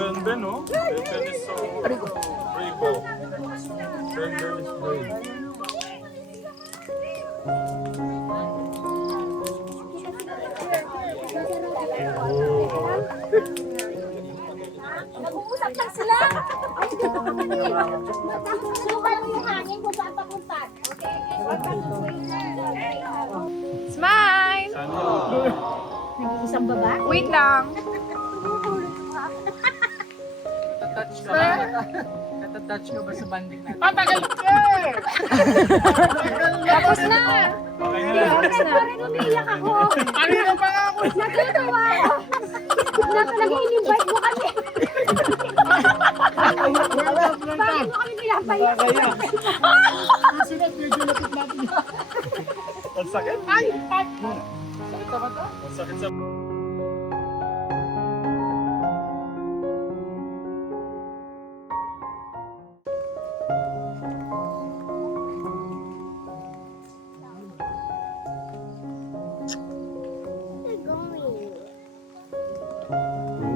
Ben, oh. Ben is so brave, oh. Ben is brave. Nag-uusap lang sila. Ay, sukat mo yung hangin kung saan papunta. Okay. Smile! Nag-iisang baba? Wait lang. Natatouch ka ba? Natatouch ka ba sa banding natin? Tapos na! Okay na lang. Parang umiiyak ako. Kanina pa nga ako! Natutuwa ako. Na talaga in-invite mo kami. Bakit mo kami pinapayak? Sunod, medyo lapit natin. Ang sakit. Ay! Sakit sa mata? Ang sakit sa...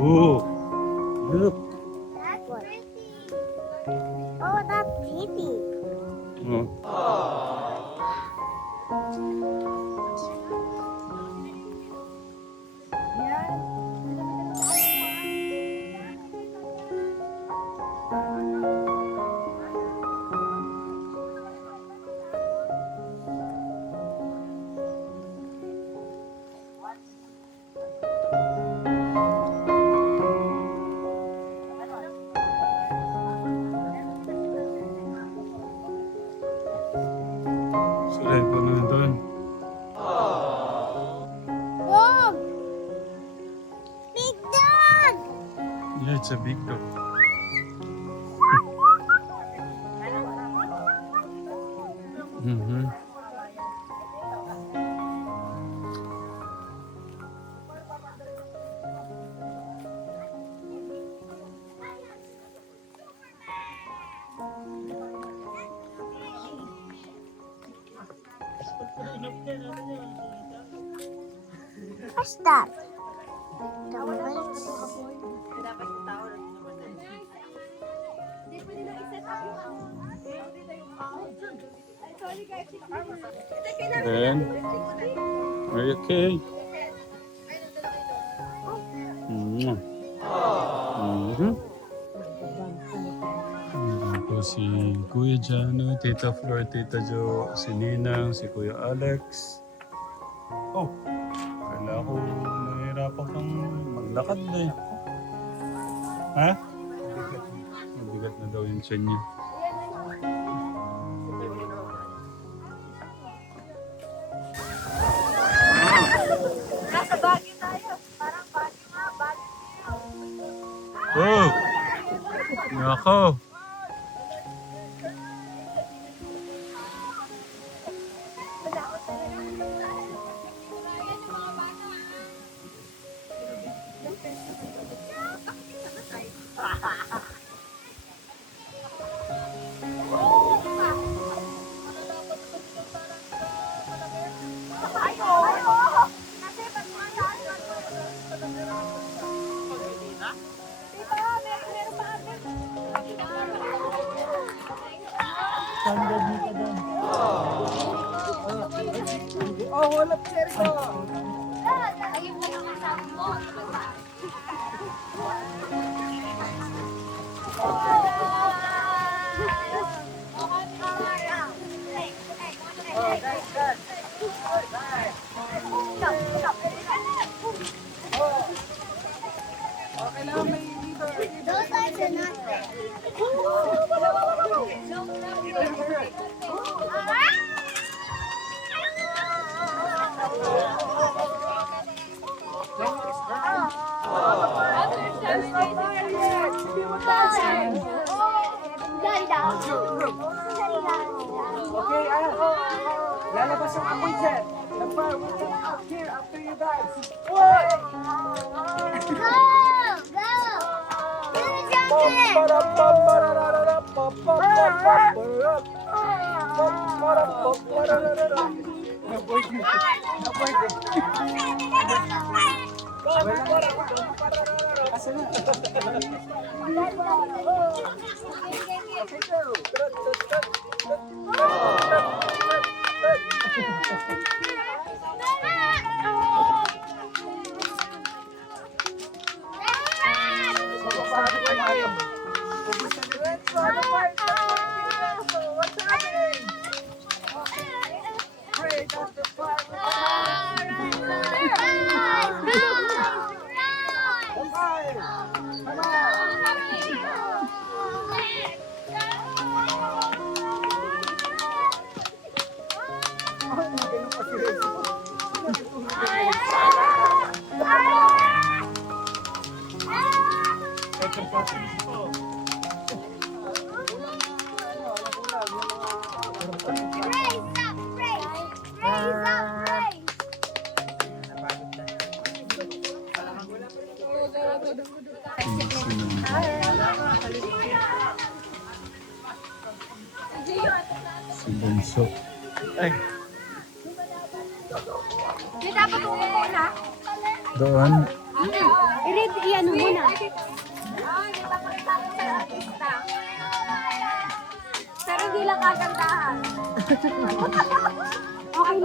Oh, look. That's pretty. Oh, that's pretty. Oh. Sila po na doon. Dog! Big dog! Yeah, it's a big dog. Mm-hmm. What's that? Dumplings? Ben, are you okay? Mm-hmm. Po si Kuya Jano, Tita Flor, Tita Jo, si Ninang, si Kuya Alex. Oh, kala ko nahihirapan kang maglakad na eh. Ha? Mabigat na daw yung tiyan niya. Nasa Baguio tayo. Parang Baguio nga, Baguio. Oh! Nako! Oh, wala cherry ko! Ayun na yung sabi mo. Okay lang, may leader. Those lights are not red. Dali daw. Dali lang. Okay, lalabas ang apoy dyan. The fire will come out here after you guys. Go! Go! Who's jumping? Isa na. Okay, go. What's happening? Pray that the fire will come on. Si Bunso. Ay, Di dapat umupo na. doon. I-read, iyan muna. Pero hindi lang kagandahan. Okay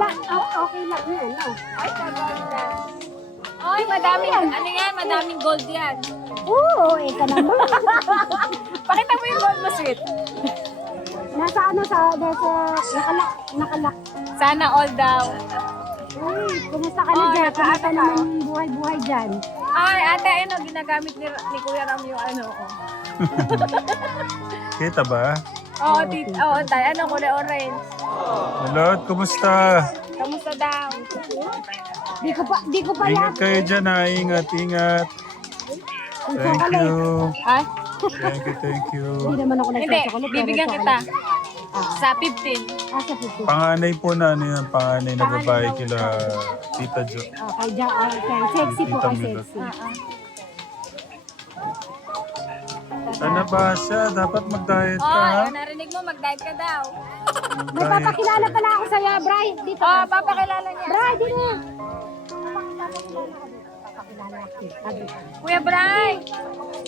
lang yan, no? Ay, kaganda. Oy, madaming, ano yan? Madaming gold yan. Oo, ito naman. Pakita mo yung gold mo, sweet. Nasa nakalak. Sana all daw. Uy, kumusta ka na Oh, dyan? nakaano Kumusta ka? naman yung buhay-buhay dyan? Ay, ate, ano, ginagamit ni Kuya Ram yung ano, oh. Kita ba? Oo, tay, ano, kulay orange. Lord, kumusta? Kamusta daw? Di ko pa Ingat kayo dyan ha. Ingat. Thank you. Ay? Thank you. Hindi naman ako Hindi, nagsasakulit. bibigyan kita. Sa 15. Sa puso. Panganay po na ano yan. Panganay na babae kila Tita Jo. Kay sexy po, Tita kay Mila. sexy. Ano ba siya? Dapat mag-diet ka ha? Oh, narinig mo, mag-diet ka daw. May papakilala pala ako sa'yo, Bray. Dito. Oh, papakilala niya. Bray, dito. Kuya Bray.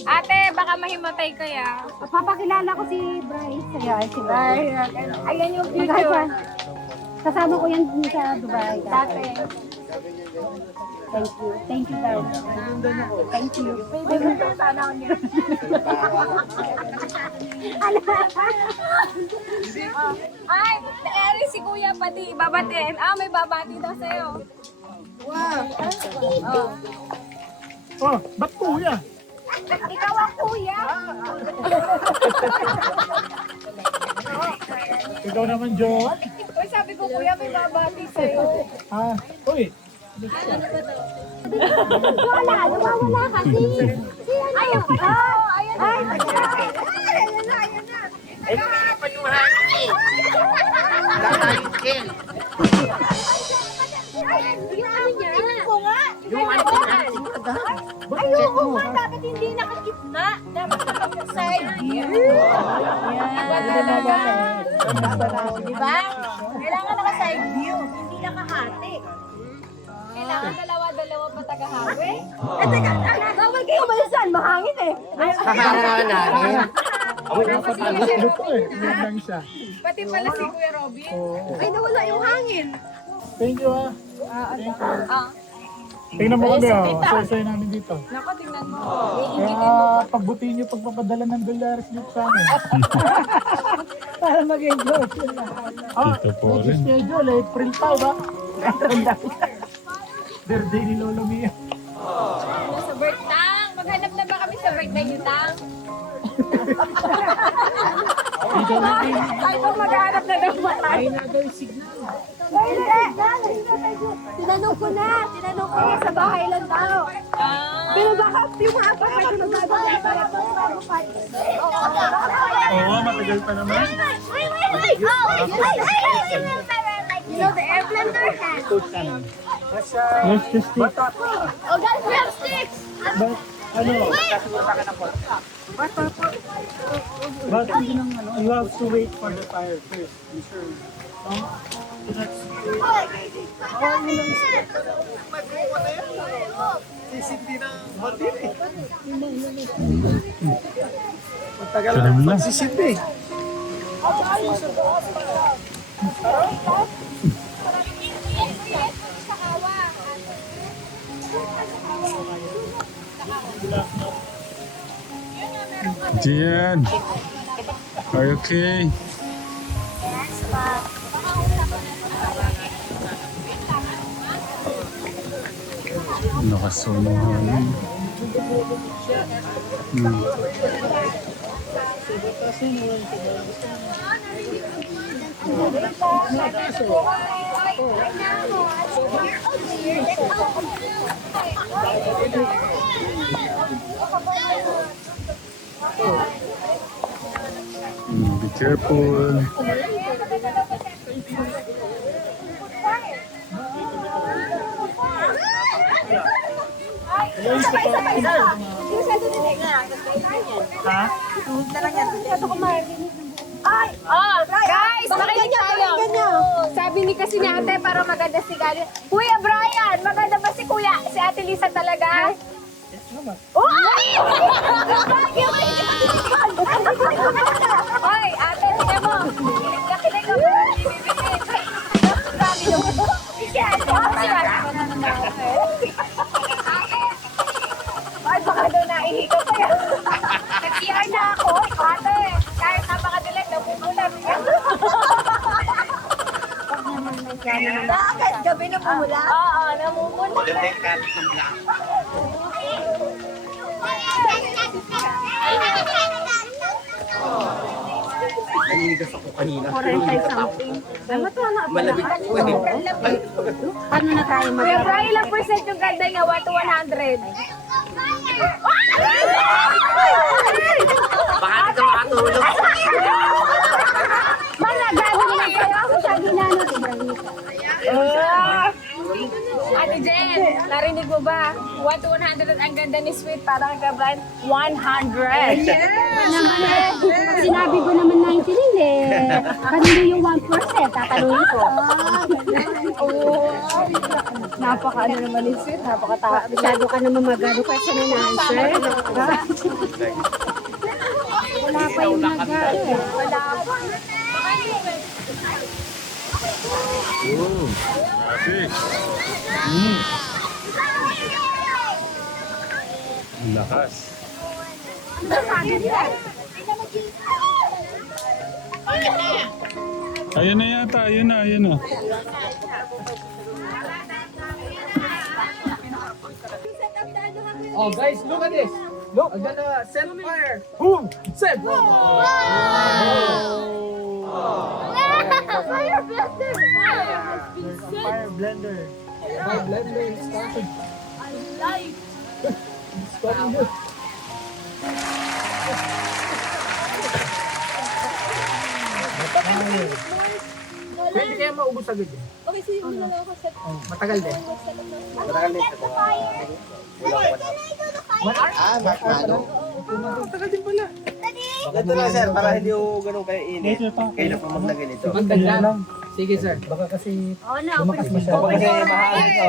Ate, baka mahimatay ka ya. Papakilala ko si Bray sa'yo. Si Bray. Ayan yung Mag-hi future. ka. Kasama ko yan sa Dubai. Dati. Thank you. Thank you, daw. Thank you. Sana ako nila. Ay, Eri, si Kuya pati babatiin. May babati daw sa'yo. Oh, ba't kuya? Ikaw ang kuya. Ikaw naman, John. Uy, sabi ko, kuya, may babati sa'yo. Uy. Wala, nawawala kasi. Ayun pa na. Ayun na. Ay, Ayun na, ayun na. yung ano niya. Ko nga. Yung ayoko nga, dapat hindi nakagitna. Dapat nakaside view. Iba talaga. Diba? Kailangan naka-side view, hindi nakahati. Kailangan dalawa-dalawa pa tagahawi. Teka, bawal kayo malisan, mahangin eh. Ano po eh. Yan lang siya. Pati pala si Kuya Robin. Oo. Ay, nawala yung hangin. Thank you ah. Ah, Tingnan mo kami ah. Saysay namin dito. nako, tingnan mo. Kaya pagbutihin niyo pagpapadala ng dollars dito sa amin. Para mag-enjoy sila. Dito po rin. Schedule eh. April 5 ah. Birthday ni Lolo Mia. Sa birthday. Maghanap na ba kami sa birthday niyo, Tang? Ay, kung maghanap na daw ba tayo? Tinanong ko na sa bahay lang daw. Pero baka yung mga bahay ko nagbabahay para Oo, matagal pa naman. Wait! You know the air blender? Let's just take. Oh, guys, we have sticks! But, ano? But, you have to wait for the fire first. You sure? Matagal Sarap na na. magsisilbi. Diyan. Are you okay? Nakasuno hangin. Be careful. Ha? Oh, guys, makinig tayo. Sabi ni kasi ni ate, para maganda si Gary. Kuya Brian, maganda ba si Kuya? Si Ate Lisa talaga? Oh! Hoy, ate, tingnan mo. Nakinig ka ba? Ay, baka daw naihiga pa yan. Nag-CR na ako. Ate, kahit napakadilag, nabubulan. Bakit? Gabi na pumula? Oo, namumula. Nanigas ako kanina. 45 something. Malabig po eh. Paano na tayo Kuya Brian, ilang percent yung ganda niya? 1 to 100. Baka hindi ka makatulog. Malagado na kayo. Sabi na Ate Jen, narinig mo ba? 1 to 100 ang ganda ni Sweet. Parang kay Brian, 100. Sinabi ko naman 99 eh. Kanino yung 1%? Tatanungin ko. Napaka-ano naman ni Sweet, napaka-tawa. Masyado ka naman magano kasi na na-answer. Wala pa yung magano eh. Grabe. Ang lakas. Ayun na yata, ayun na, ayun na. Oh guys, look at this. Look, I'm gonna set fire. Boom! Set! Fire blender. Fire blender is started. It's starting good. Pwede kaya maubos agad yun? Okay, sige mo na ako sa... Oh, matagal din. Matagal din ito. Matagal din pala. Ganito lang sir, para hindi ko ganun kayo init. Kayo na po maglagay nito. Magdagdag lang. Sige sir, baka kasi lumakas masyado. Kasi mahal ito.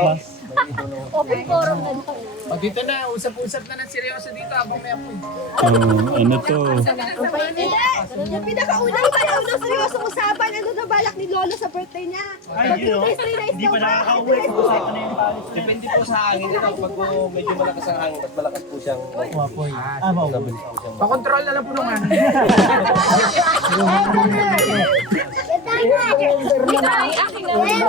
Open forum na dito. O dito na, usap-usap na ng seryoso dito habang may apoy. Ano to? Yung pinakaunang seryoso usapan, ano na balak ni Lolo sa birthday niya? Hindi pa nakaka-uwi. Depende po sa hangin ito. Pag po medyo malakas ang hangin, mas malakas po siyang Apoy. Pa-control na lang po nung ano. Ay, akin na rin.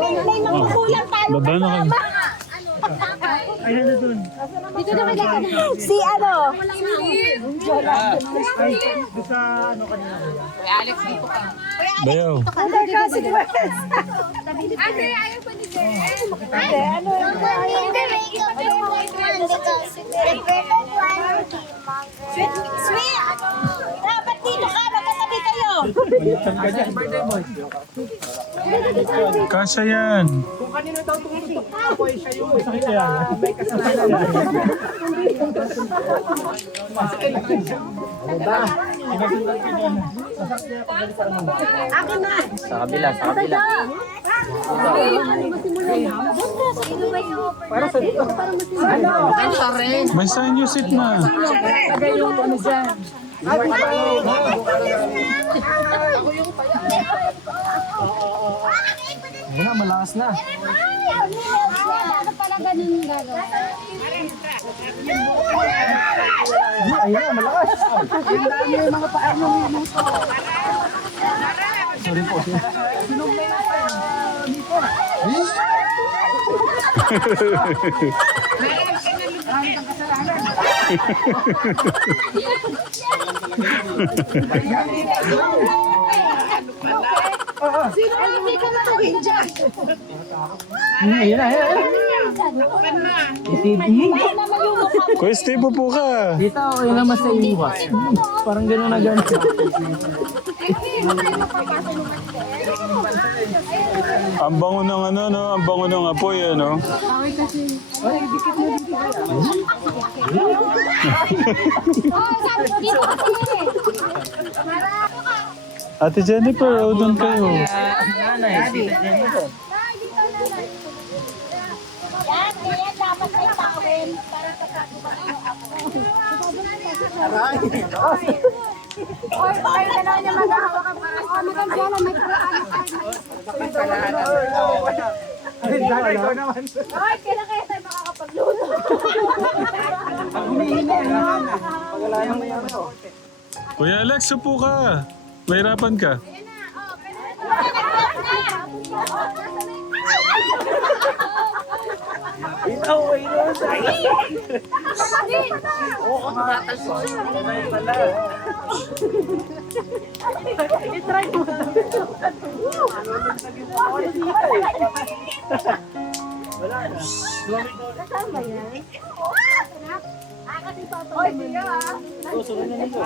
May mangkukulang tayo. Baba na kayo. Dito na kaya si ano? Bayaw. Ate, ayaw pa ni Jen. Sweet! Dapat dito ka, magkatabi kayo. Birthday boy. Kasya yan. Kung kanino daw tumutok na apoy, siya yung may kasalanan. Akin na. sa kabila, sa kabila. Para sa dito. May senior seat na. Lagay yung ano dyan. Ayun na, malakas na. Ano pala ganun gagawin? Ayun na, malakas. Yung dami yung mga paa nyo. Sorry po. Sinog na yun. Dito. Sino ang hindi ka natuhin dyan? Ayun na, ayun. Kuya Steve, upo ka. Dito, ayun naman sa iwas. Parang gano'n na gano'n. Ang bango ng ano, no? Ang bango ng apoy, ano? Dito kasi. Ate Jennifer, o doon kayo. Nanay, dito dyan dito. Yan, kaya dapat may tawin para pagkakuha ako. Oy, dalawa niya maghahawak ang para sa mga gala, may paraan. Ikaw naman. Oy, kailan kaya tayo makakapagluto? Pagalayan mo yan. Kuya Alex, upo ka. Mahirapan ka. Ikaw, ayun. Oo, kumatas. Ay, pala. I-try mo. Wala na. Kasama yan? Kasi Oy, siya ah. Susunod na nito.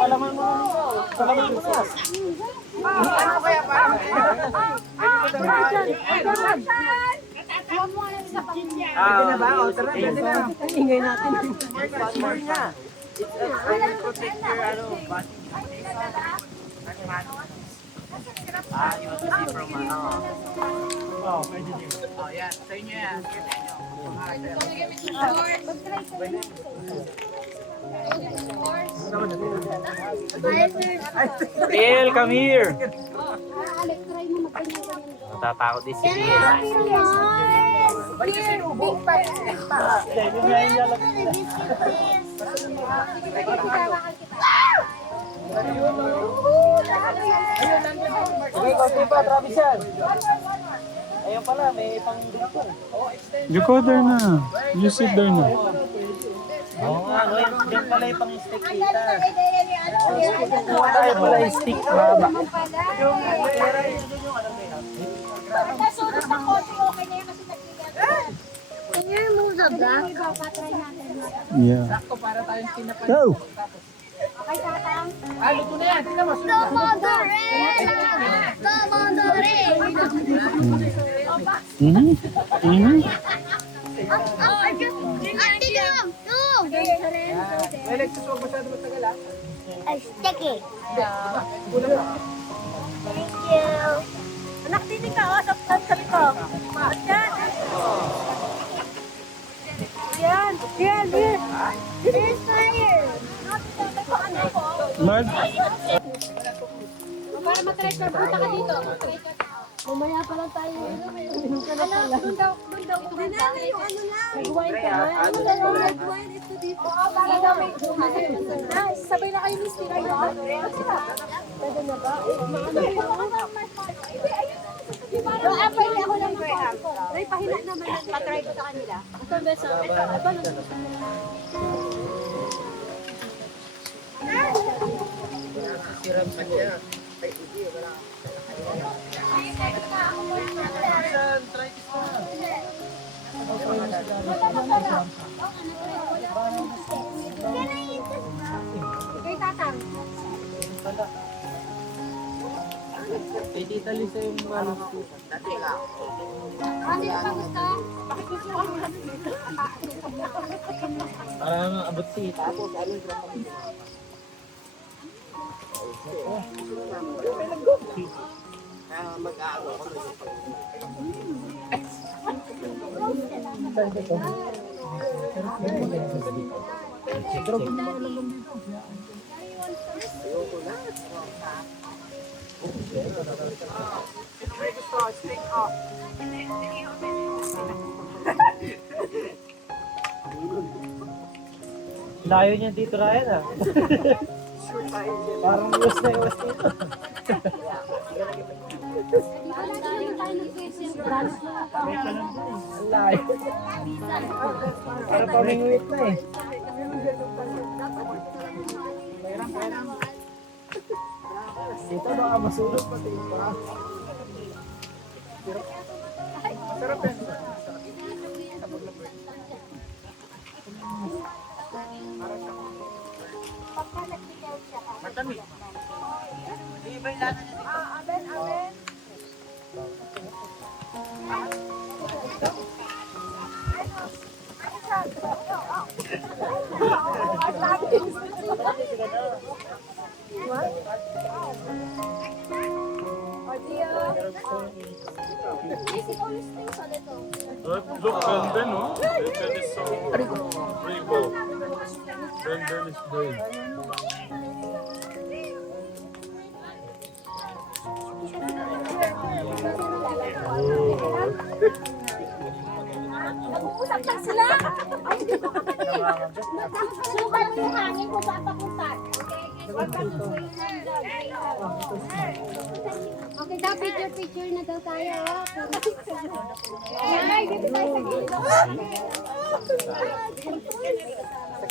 Palaman mo na nito. Palaman mo na. Ano kaya parang? Huwag mo alam sa pamilya. Pwede na ba? O, tara, pwede na. Ingay natin. More niya. It's a protect your body. You want to see from Oh, pwede din. Oh, yan. Sa inyo yan. Bill, come here. Alex, try mo magganyan-ganyan. Natatakot din si Bill. Here, big part. Yung nga yung yalag. Okay, konti pa, Travis yan. Ayun pala, may pang dito. You go there na. You sit there na. Oo nga, yan pala yung pang stick kita. Tayo pala yung stick, baba. Nasunod sa kotse, okay na yun kasi nagbigay. Can you remove the black? Try natin. Yeah. Go! Okay, tatang. Ah, luto na yan. Tingnan mo. Mhm. Mhm. May Lexus, huwag masyado matagal ah. Sticky. Thank you. Anak, tinig ka, oh, sa ko. Yan. Yan, yan, yan. There's fire. Mark, Para matry ka, punta ka dito. Mamaya pa lang tayo. Doon daw. Dinala yung ano lang. Nag-wine ka na. Nag-wine ito dito. Oo, para daw may sabay na kayo, Miss Tina. Pwede na ba? Yung apay niya ako lang ng phone ko. Ray, pahina naman. Patry ko sa kanila. Ito, beso. Ito, Okay, tatang. Kay Tita Lisa yung ano. Ano yung gusto? Parang abot si tapos ano yung mag-aano ko. Layo niya dito, Ryan, ah. Parang iwas na iwas dito. Layo. Parang pamingwit na eh. Dito baka masulog pati yung paa. Sarap yan. Matami. Look, Brendan, no? Brendan is so brave. Brendan is brave. Nag-uusap lang sila. Ay, hindi ko kapatid. Sukat mo yung hangin kung saan papunta. Okay daw, picture na daw tayo. Ay, dito tayo sa gilid.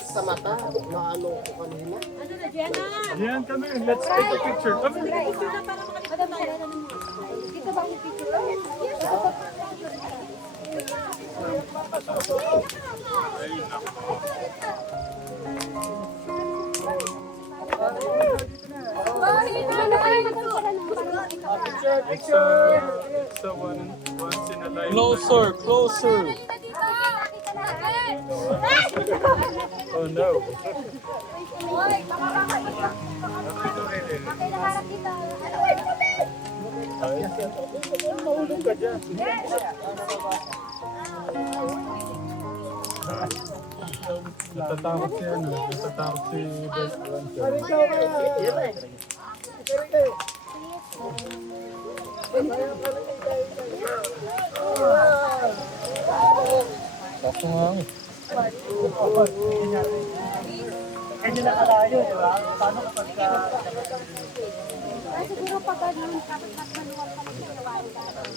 Sa mata, maano ko kanina. Ano na, Jenna? Yan kami, let's take a picture. Kami. Picture na para makalimutan tayo. Dito ba yung picture? It's a once in a life. Closer, closer. Oh no. Mahulog ka dyan. Natatakot si ano, natatakot si best friend. Sakto nga ako. Medyo nakalayo, di ba? Paano kapag ka... Siguro pag ganun, dapat mas manuwal kami sa gawain natin.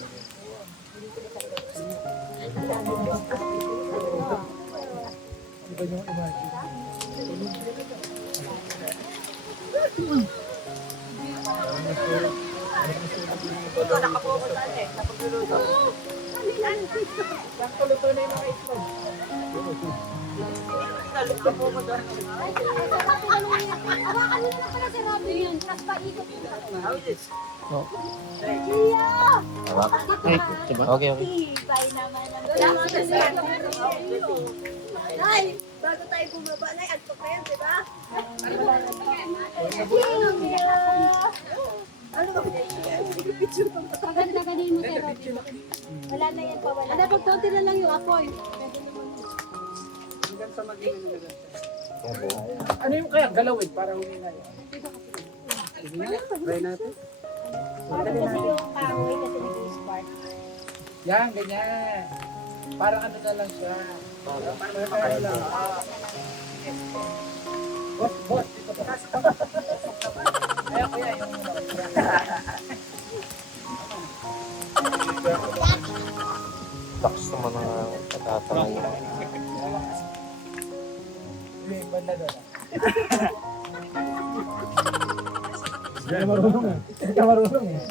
Iba yung imagine. Hawakan nyo na pala si Robin yun, tapos paikot yun. Okay, okay. Tibay naman ang Nay, bago tayo bumaba, Nay, antok na yan, di ba? Ano ba? Picture pa ba? Pagandaganin mo si Robin. Wala na yan pa, wala. Ada, pag konti na lang yung apoy. Ano yung kaya galawin para humina yun? Try natin. Kasi yung kahoy kasi nag-spark. Yan, ganyan. Parang ano na lang siya. Parang lang. Boss, dito ba? Kaya kuya, yung... Lakas naman ang patatanay. Yung banda doon. Hindi ka marunong eh. Hindi ka marunong eh.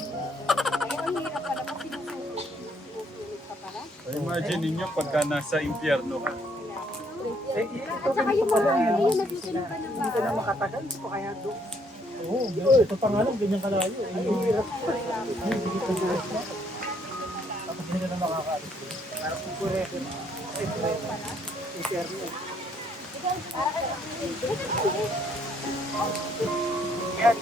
Imagine ninyo pagka nasa impyerno ka. At saka yung mga yung nagsusunod pa ng Hindi ka na makatagal. Kaya doon. Oo, ito pa nga lang, ganyan kalayo. Ang hirap. Hindi ka na. Tapos hindi ka na makakaalis. Parang kukurete. Interno. Yan.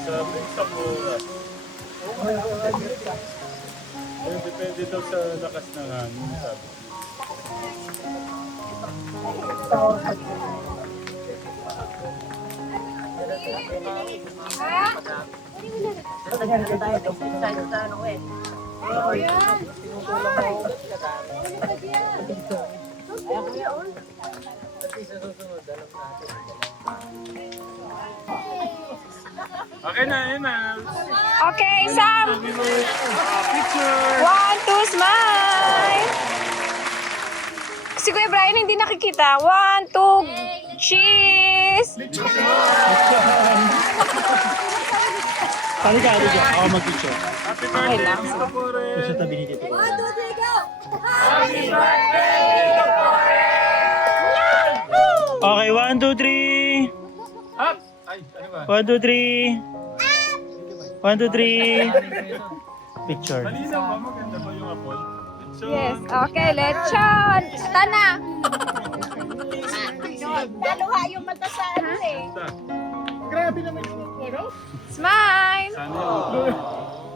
Sabi sa mura. Depende daw sa lakas ng hangin, sabi. Okay na, yun na. Okay, Sam! Picture! 1, 2, smile! Si Kuya Brian hindi nakikita. 1, 2, cheese! Halika. Ako mag-picture. Happy birthday, Tito Pore! Sa tabi ni Tito. Okay, 1, 2, 3. Up! Ay, ano ba? 1, 2, 3. 1, 2, 3. Picture. Malinaw ba? Maganda ba yung apoy? So, Yes, okay, lechon! Tana! Naluha yung mata sa ano eh. Smile! sana yun.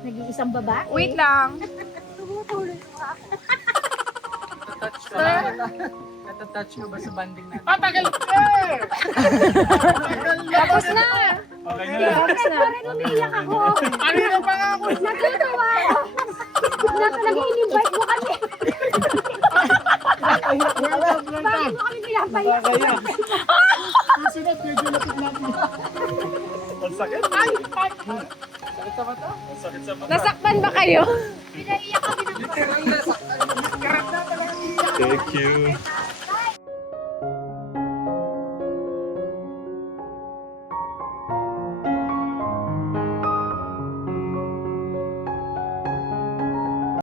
Nag-iisang babae. Wait lang. Natatouch mo ba sa banding natin? Tapos na! Okay na lang. Tapos na. Umiiyak ako. Kanina pa nga ako. Natutuwa ako. Nag-invite mo kami. Bakit mo kami pinapayak? Susunod, medyo lapit natin. Ang sakit. Sakit sa mata? Ang sakit sa mata. Nasaktan ba kayo? Pinaiyak kami ng Thank you.